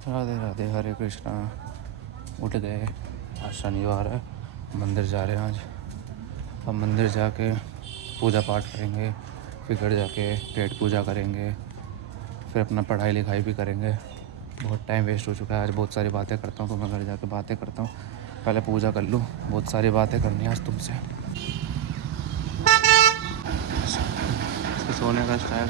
राधे राधे, हरे कृष्णा। उठ गए, आज शनिवार है, मंदिर जा रहे हैं आज। अब मंदिर जाके पूजा पाठ करेंगे, फिर घर जाके पेट पूजा करेंगे, फिर अपना पढ़ाई लिखाई भी करेंगे। बहुत टाइम वेस्ट हो चुका है, आज बहुत सारी बातें करता हूँ तो मैं घर जाके बातें करता हूँ। पहले पूजा कर लूँ, बहुत सारी बातें करनी है आज तुमसे। इसके सोने का स्टाइल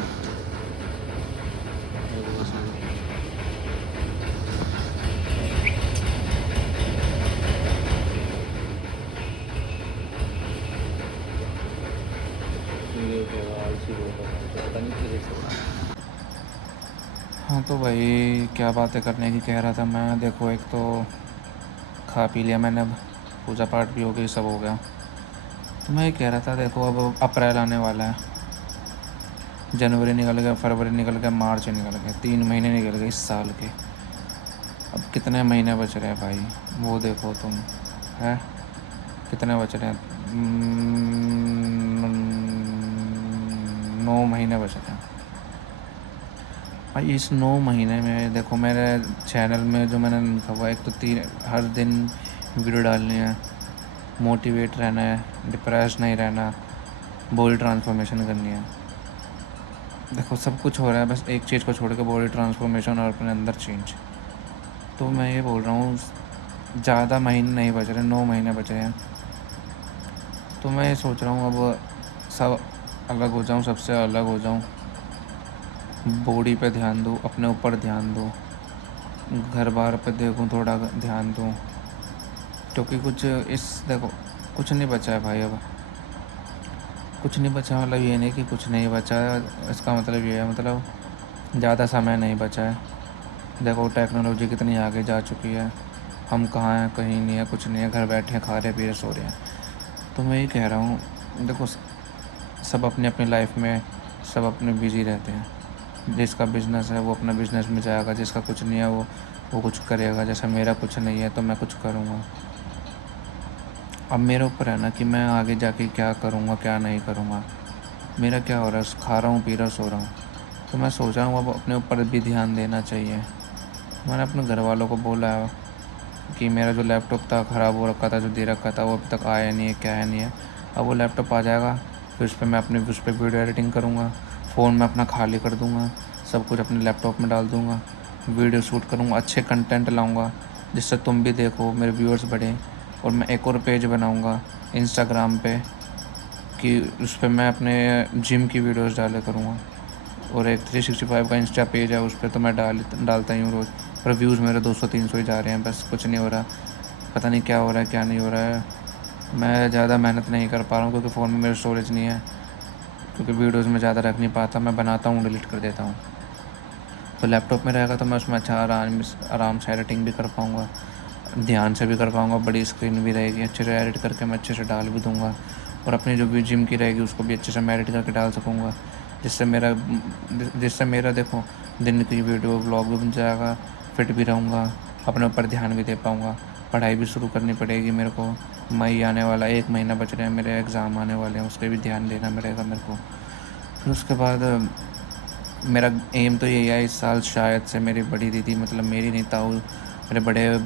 हाँ, तो भाई क्या बातें करने की कह रहा था मैं। देखो, एक तो खा पी लिया मैंने, अब पूजा पाठ भी हो गई, सब हो गया। तो मैं ये कह रहा था, देखो अब अप्रैल आने वाला है, जनवरी निकल गया, फरवरी निकल गया, मार्च निकल गया, 3 महीने निकल गए इस साल के। अब कितने महीने बच रहे हैं भाई, वो देखो तुम, है कितने बच रहे हैं? 9 महीने बच रहे हैं भाई। इस 9 महीने में देखो, मेरे चैनल में जो मैंने लिखा हुआ है, एक तो 3 हर दिन वीडियो डालनी है, मोटिवेट रहना है, डिप्रेस नहीं रहना, बॉडी ट्रांसफॉर्मेशन करनी है। देखो सब कुछ हो रहा है, बस एक चीज़ को छोड़ के, बॉडी ट्रांसफॉर्मेशन और अपने अंदर चेंज। तो मैं ये बोल रहा हूँ, ज़्यादा महीने नहीं बच रहे, 9 महीने बच रहे हैं। तो मैं ये सोच रहा हूँ अब सब अलग हो जाऊँ, सबसे अलग हो जाऊँ, बॉडी पे ध्यान दूँ, अपने ऊपर ध्यान दूँ, घर बार पे देखूँ, थोड़ा ध्यान दूँ। क्योंकि देखो कुछ नहीं बचा है भाई, अब कुछ नहीं बचा। मतलब ये नहीं कि कुछ नहीं बचा है, इसका मतलब ये है, मतलब ज़्यादा समय नहीं बचा है। देखो टेक्नोलॉजी कितनी आगे जा चुकी है, हम कहाँ हैं, कहीं नहीं है, कुछ नहीं है, घर बैठे हैं, खा रहे पी रहे सो रहे हैं। तो मैं ये कह रहा हूँ, देखो सब अपनी अपनी लाइफ में सब अपने बिज़ी रहते हैं। जिसका बिज़नेस है वो अपना बिज़नेस में जाएगा, जिसका कुछ नहीं है वो कुछ करेगा। जैसे मेरा कुछ नहीं है तो मैं कुछ करूँगा। अब मेरे ऊपर है ना कि मैं आगे जाके क्या करूँगा, क्या नहीं करूँगा। मेरा क्या हो रहा है, खा रहा हूँ, पी रहा, सो रहा हूँ। तो मैं सोच रहा हूँ अब अपने ऊपर भी ध्यान देना चाहिए। मैंने अपने घर वालों को बोला कि मेरा जो लैपटॉप था ख़राब हो रखा था, जो दे रखा था, वो अब तक आया नहीं है, क्या है नहीं है। अब वो लैपटॉप आ जाएगा, फिर उस पर वीडियो एडिटिंग करूँगा, फ़ोन में अपना खाली कर दूँगा, सब कुछ अपने लैपटॉप में डाल दूँगा, वीडियो शूट करूँगा, अच्छे कंटेंट लाऊँगा जिससे तुम भी देखो, मेरे व्यूअर्स बढ़ें। और मैं एक और पेज बनाऊँगा इंस्टाग्राम पे कि उस पर मैं अपने जिम की वीडियोज़ डाले करूँगा। और एक 365 का इंस्टा पेज है, उस पर तो मैं डालता ही हूँ रोज़, पर व्यूज़ मेरे 200-300 ही जा रहे हैं, बस कुछ नहीं हो रहा। पता नहीं क्या हो रहा है, क्या नहीं हो रहा है। मैं ज़्यादा मेहनत नहीं कर पा रहा हूँ क्योंकि फ़ोन में मेरा स्टोरेज नहीं है, क्योंकि वीडियोज़ में ज़्यादा रख नहीं पाता, मैं बनाता हूँ, डिलीट कर देता हूँ। तो लैपटॉप में रहेगा तो मैं उसमें अच्छा आराम से एडिटिंग भी कर पाऊँगा, ध्यान से भी कर पाऊँगा, बड़ी स्क्रीन भी रहेगी, अच्छे से एडिट करके मैं अच्छे से डाल भी दूँगा। और अपनी जो भी जिम की रहेगी उसको भी अच्छे से मैं एडिट करके डाल सकूँगा, जिससे मेरा देखो दिन की वीडियो व्लॉग भी बन जाएगा, फिट भी रहूँगा, अपने ऊपर ध्यान भी दे पाऊँगा। पढ़ाई भी शुरू करनी पड़ेगी मेरे को, मई आने वाला, 1 महीना बच रहे हैं, मेरे एग्ज़ाम आने वाले हैं, उस पर भी ध्यान देना पड़ेगा मेरे को। फिर उसके बाद मेरा एम तो यही है, इस साल शायद से मेरी बड़ी दीदी, मतलब मेरी नहीं, ताऊ, मेरे बड़े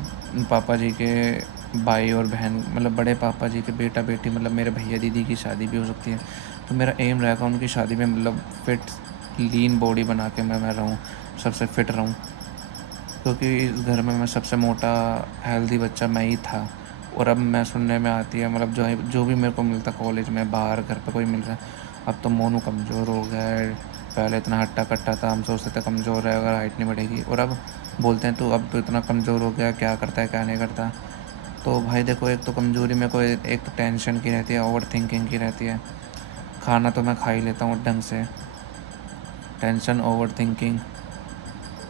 पापा जी के भाई और बहन, मतलब बड़े पापा जी के बेटा बेटी, मतलब मेरे भैया दीदी की शादी भी हो सकती है। तो मेरा एम रहेगा उनकी शादी में, मतलब फिट लीन बॉडी बना के मैं रहूँ, सबसे फिट रहूँ। क्योंकि इस घर में मैं सबसे मोटा हेल्दी बच्चा मैं ही था। और अब मैं सुनने में आती है, मतलब जो भी मेरे को मिलता कॉलेज में, बाहर, घर पे कोई मिल रहा है, अब तो मोनू कमज़ोर हो गया है, पहले इतना हट्टा कट्टा था, हम सोचते थे कमज़ोर है अगर हाइट नहीं बढ़ेगी, और अब बोलते हैं तो अब तो इतना कमज़ोर हो गया, क्या करता है क्या नहीं करता। तो भाई देखो, एक तो कमज़ोरी में कोई, एक तो टेंशन की रहती है, ओवर थिंकिंग की रहती है। खाना तो मैं खा ही लेता हूँ ढंग से, टेंशन, ओवर थिंकिंग,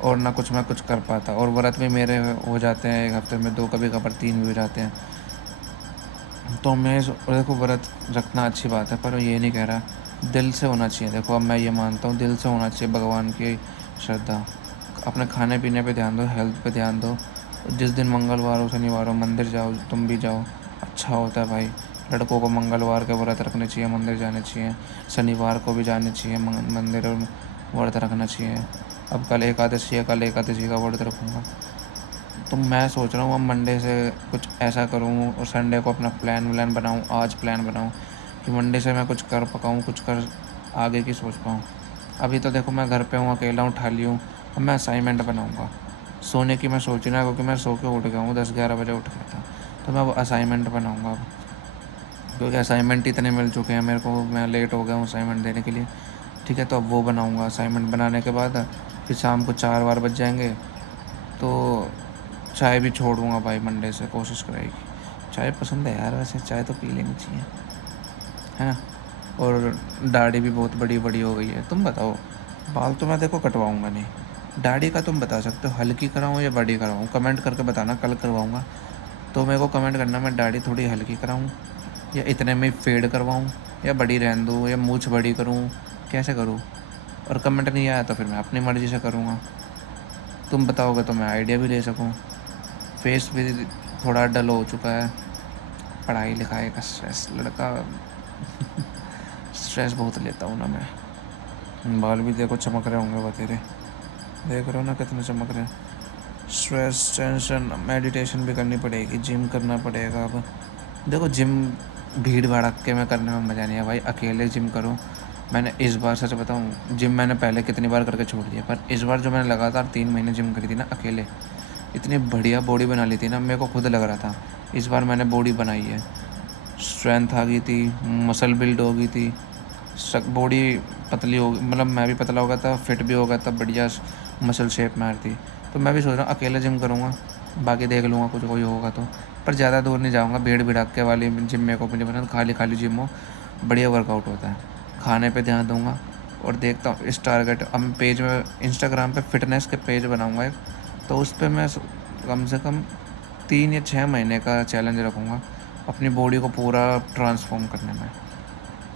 और ना कुछ मैं कुछ कर पाता। और व्रत भी मेरे हो जाते हैं, 1 हफ्ते में 2, कभी कभार 3 भी हो जाते हैं। तो देखो व्रत रखना अच्छी बात है, पर ये नहीं कह रहा, दिल से होना चाहिए। देखो अब मैं ये मानता हूँ, दिल से होना चाहिए, भगवान की श्रद्धा। अपने खाने पीने पे ध्यान दो, हेल्थ पे ध्यान दो। जिस दिन मंगलवार हो, शनिवार हो, मंदिर जाओ, तुम भी जाओ, अच्छा होता है भाई। लड़कों को मंगलवार के व्रत रखने चाहिए, मंदिर जाने चाहिए, शनिवार को भी जाने चाहिए मंदिर और व्रत रखना चाहिए। अब कल एकादशी है, कल एकादशी का व्रत रखूँगा। तो मैं सोच रहा हूँ अब मंडे से कुछ ऐसा करूँ और संडे को अपना प्लान बनाऊँ, आज प्लान बनाऊँ कि मंडे से मैं कुछ कर पकाऊँ, कुछ कर आगे की सोच पाऊँ। अभी तो देखो मैं घर पे हूँ, अकेला हूँ, ठाली हूँ। अब मैं असाइनमेंट बनाऊँगा। सोने की मैं सोची ना, क्योंकि मैं सो के उठ गया हूँ, 10-11 बजे उठ गया था। तो मैं अब असाइनमेंट बनाऊँगा अब, क्योंकि असाइनमेंट इतने मिल चुके हैं मेरे को, मैं लेट हो गया हूँ असाइनमेंट देने के लिए। ठीक है, तो अब वो बनाऊँगा। असाइनमेंट बनाने के बाद फिर शाम को 4 बज जाएंगे, तो चाय भी छोड़ूंगा भाई मंडे से, कोशिश करेगी। चाय पसंद है यार, वैसे चाय तो पी लेनी चाहिए, है ना। और दाढ़ी भी बहुत बड़ी बड़ी हो गई है। तुम बताओ, बाल तो मैं देखो कटवाऊंगा नहीं, दाढ़ी का तुम बता सकते हो हल्की कराऊँ या बड़ी कराऊँ? कमेंट करके बताना, कल करवाऊँगा तो मेरे को कमेंट करना, मैं दाढ़ी थोड़ी हल्की कराऊँ या इतने में फेड करवाऊँ या बड़ी रहने दूँ या मूछ बड़ी करूँ, कैसे करूँ? और कमेंट नहीं आया तो फिर मैं अपनी मर्ज़ी से करूँगा। तुम बताओगे तो मैं आइडिया भी ले सकूँ। फेस भी थोड़ा डल हो चुका है, पढ़ाई लिखाई का स्ट्रेस, लड़का स्ट्रेस बहुत लेता हूँ ना मैं। बाल भी देखो चमक रहे होंगे बतेरे, देख रहे हो ना कितने चमक रहे हैं। स्ट्रेस, टेंशन, मेडिटेशन भी करनी पड़ेगी, जिम करना पड़ेगा। अब देखो जिम भीड़ भड़क में करने में मज़ा नहीं है भाई, अकेले जिम करो। मैंने इस बार सच बताऊँ, जिम मैंने पहले कितनी बार करके छोड़ दिया, पर इस बार जो मैंने लगातार 3 महीने जिम करी थी ना अकेले, इतनी बढ़िया बॉडी बना ली थी ना, मेरे को खुद लग रहा था इस बार मैंने बॉडी बनाई है। स्ट्रेंथ आ गई थी, मसल बिल्ड हो गई थी, बॉडी पतली हो, मतलब मैं भी पतला हो गया था, फिट भी हो गया था, बढ़िया मसल शेप में आ रही थी। तो मैं भी सोच रहा हूँ अकेले जिम करूँगा, बाकी देख लूँगा कुछ कोई होगा तो। पर ज़्यादा दूर नहीं जाऊँगा, भीड़ भिड़ाके वाली जिम मेरे को मुझे पसंद, खाली खाली जिम हो, बढ़िया वर्कआउट होता है। खाने पे ध्यान दूँगा और देखता हूँ इस टारगेट, अब पेज में इंस्टाग्राम पे फ़िटनेस के पेज बनाऊँगा एक, तो उस पर मैं कम से कम 3 या 6 महीने का चैलेंज रखूँगा अपनी बॉडी को पूरा ट्रांसफॉर्म करने में।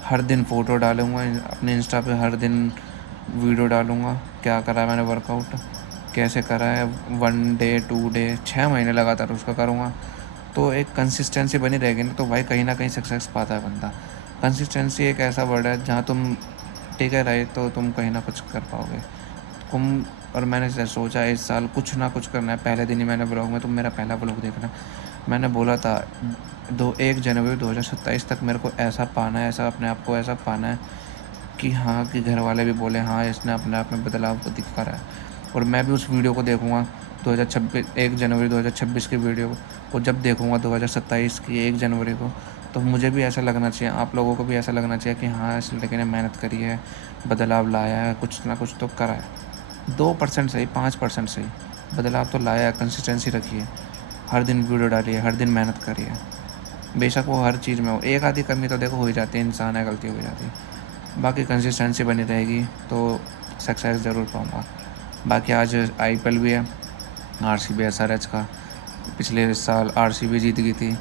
हर दिन फ़ोटो डालूँगा अपने इंस्टा पे, हर दिन वीडियो डालूँगा, क्या करा है मैंने वर्कआउट, कैसे करा है, 1 डे 2 डे 6 महीने लगातार उसका करूँगा। तो एक कंसिस्टेंसी बनी रहेगी ना, तो भाई कहीं ना कहीं सक्सेस पाता है बंदा। कंसिस्टेंसी एक ऐसा वर्ड है जहाँ तुम टिके रहे तो तुम कहीं ना कुछ कर पाओगे। तुम और मैंने सोचा इस साल कुछ ना कुछ करना है। पहले दिन ही मैंने ब्लॉग में, तुम मेरा पहला ब्लॉग देखना, मैंने बोला था 1 जनवरी 2027 तक मेरे को ऐसा पाना है, ऐसा अपने आप को ऐसा पाना है कि हाँ, कि घर वाले भी बोले हाँ इसने अपने आप में बदलाव को दिखा रहा है। और मैं भी उस वीडियो को देखूँगा 1 जनवरी 2026 की वीडियो को जब देखूँगा 2027 की 1 जनवरी को, तो मुझे भी ऐसा लगना चाहिए, आप लोगों को भी ऐसा लगना चाहिए कि हाँ इस लड़के ने मेहनत करी है, बदलाव लाया है, कुछ ना कुछ तो करा है। 2% सही, 5% सही, बदलाव तो लाया है। कंसिस्टेंसी रखिए, हर दिन वीडियो डालिए, हर दिन मेहनत करिए। बेशक वो हर चीज़ में हो, एक आधी कमी तो देखो हो ही जाती है, इंसान है, गलती हो जाती है। बाकी कंसिस्टेंसी बनी रहेगी तो सक्सेस ज़रूर पाऊँगा। बाकी आज IPL भी है, RCB SRH का। पिछले साल RCB जीत गई थी,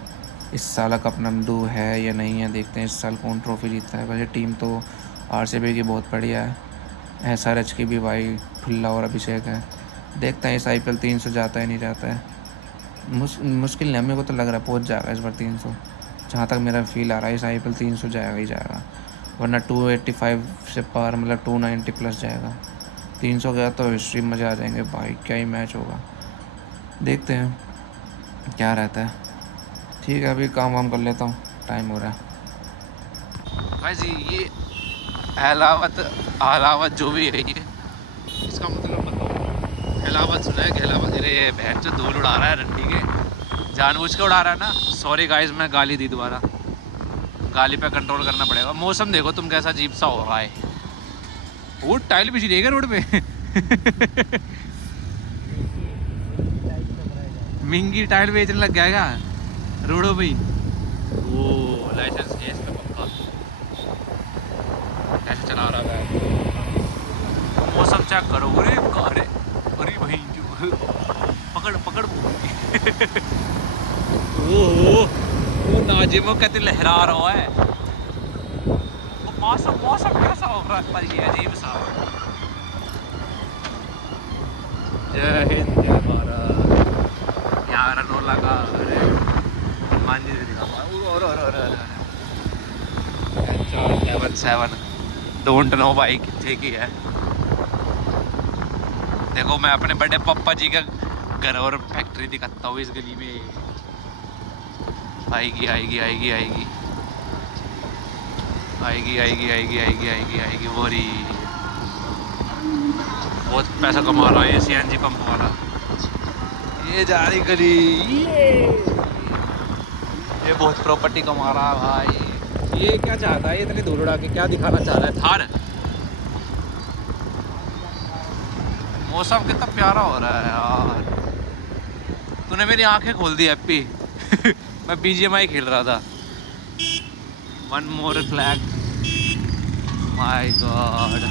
इस साल कप नंदू है या नहीं है, देखते हैं इस साल कौन ट्रॉफी जीतता है। वैसे टीम तो RCB की बहुत बढ़िया है, SRH की भी भाई फुल्ला और अभिषेक है। देखते हैं इस IPL 300 जाता है नहीं जाता है। मुश्किल नहीं, मेरे को तो लग रहा है पहुँच जाएगा इस बार 300, जहाँ तक मेरा फील आ रहा है इस IPL 300 जाएगा ही जाएगा, वरना 285 से पार, मतलब 290 प्लस जाएगा। 300 गया तो हिस्ट्री मज़े आ जाएंगे भाई, क्या ही मैच होगा। देखते हैं क्या रहता है। ठीक है, अभी काम वाम कर लेता हूँ, टाइम हो रहा है भाई जी। ये अहलावत जो भी है, ये इसका मतलब बताओ। गहलावत सुना है? गहलावत, अरे ये बहन जो धूल उड़ा रहा है रंडी के, जानबूझ के उड़ा रहा है ना। सॉरी गाइस, मैं गाली दी दोबारा, गाली पे कंट्रोल करना पड़ेगा। मौसम देखो तुम कैसा अजीब सा हो रहा है। वो टाइल बिछी रहेगा रोड पे महंगी टाइल बेचने लग जाएगा रोडों पे। वो लाइसेंस केस का पक्का कैसे चला रहा है। मौसम चेक करो, अरे अरे अरे भाई जो पकड़ पकड़ वो नाजिमो कहते लहरा रहा है। वो मौसम कैसा हो रहा है पर ये अजीब सा। जय हिंद जय भारत। यहाँ रनोला का हनुमान जी दिखा 7 डोंट नो भाई कितने की है। देखो मैं अपने बड़े पापा जी का घर और फैक्ट्री दिखाता हूँ इस गली में। आएगी आएगी आएगी आएगी आएगी आएगी आएगी आएगी आएगी आएगी वो रही। बहुत पैसा कमा रहा है ये CNG पंप वाला। ये जा रही गली, ये बहुत प्रॉपर्टी कमा रहा है भाई। ये क्या चाहता है, इतनी दूर उड़ा के क्या दिखाना चाह रहा है? थार। मौसम कितना प्यारा हो रहा है यार। तूने मेरी आंखें खोल दी हैप्पी। मैं BGMI खेल रहा था। One more flag, my god.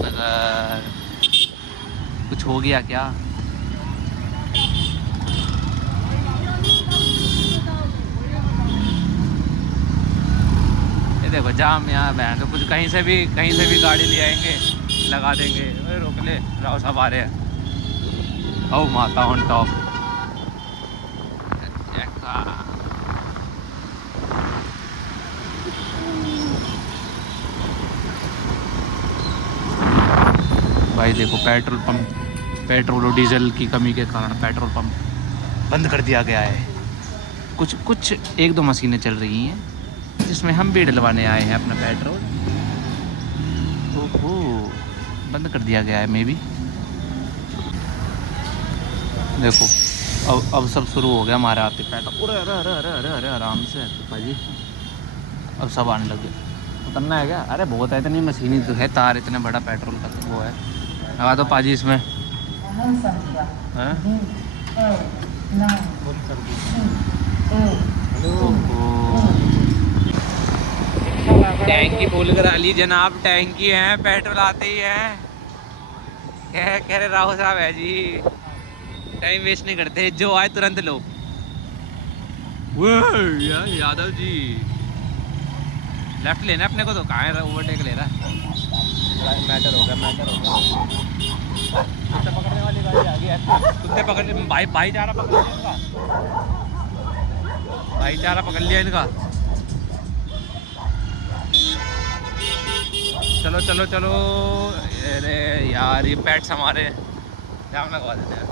नगर कुछ हो गया क्या? ये देखो जाम यहाँ बैठ तो कुछ कहीं से भी गाड़ी ले आएंगे, लगा देंगे। अरे रोक ले, राव साहब आ रहे हैं। ओ माता ऑन टॉप। भाई देखो पेट्रोल और डीजल की कमी के कारण पेट्रोल पंप बंद कर दिया गया है। कुछ एक दो मशीनें चल रही हैं जिसमें हम भी डलवाने आए हैं अपना पेट्रोल। ओहो, बंद कर दिया गया है मे बी। देखो अब सब शुरू हो गया हमारे आते पेट्रोल। अरे अरे अरे अरे अरे आराम से भाजी, अब सब आने लगे। उतरना है क्या? अरे बहुत है, इतनी मशीनी तो है, तार इतना बड़ा पेट्रोल का तो वो है। लगा दो पाजी इसमें। टैंकी फुल करा ली जनाब, टैंकी है, पेट्रोल आते ही है। कह रहे राहुल साहब है जी, टाइम वेस्ट नहीं करते, जो आए तुरंत लो। यार यादव जी लेफ्ट लेना अपने को, तो कहाँ है ओवरटेक ले रहा है। मैटर हो गया। कुत्ते पकड़ने वाली गाड़ी आ गई है। कुत्ते पकड़ने भाईचारा पकड़ लिया इनका, भाईचारा पकड़ लिया इनका। चलो चलो चलो। अरे यार ये पैट्स हमारे जाम लगवा देते हैं।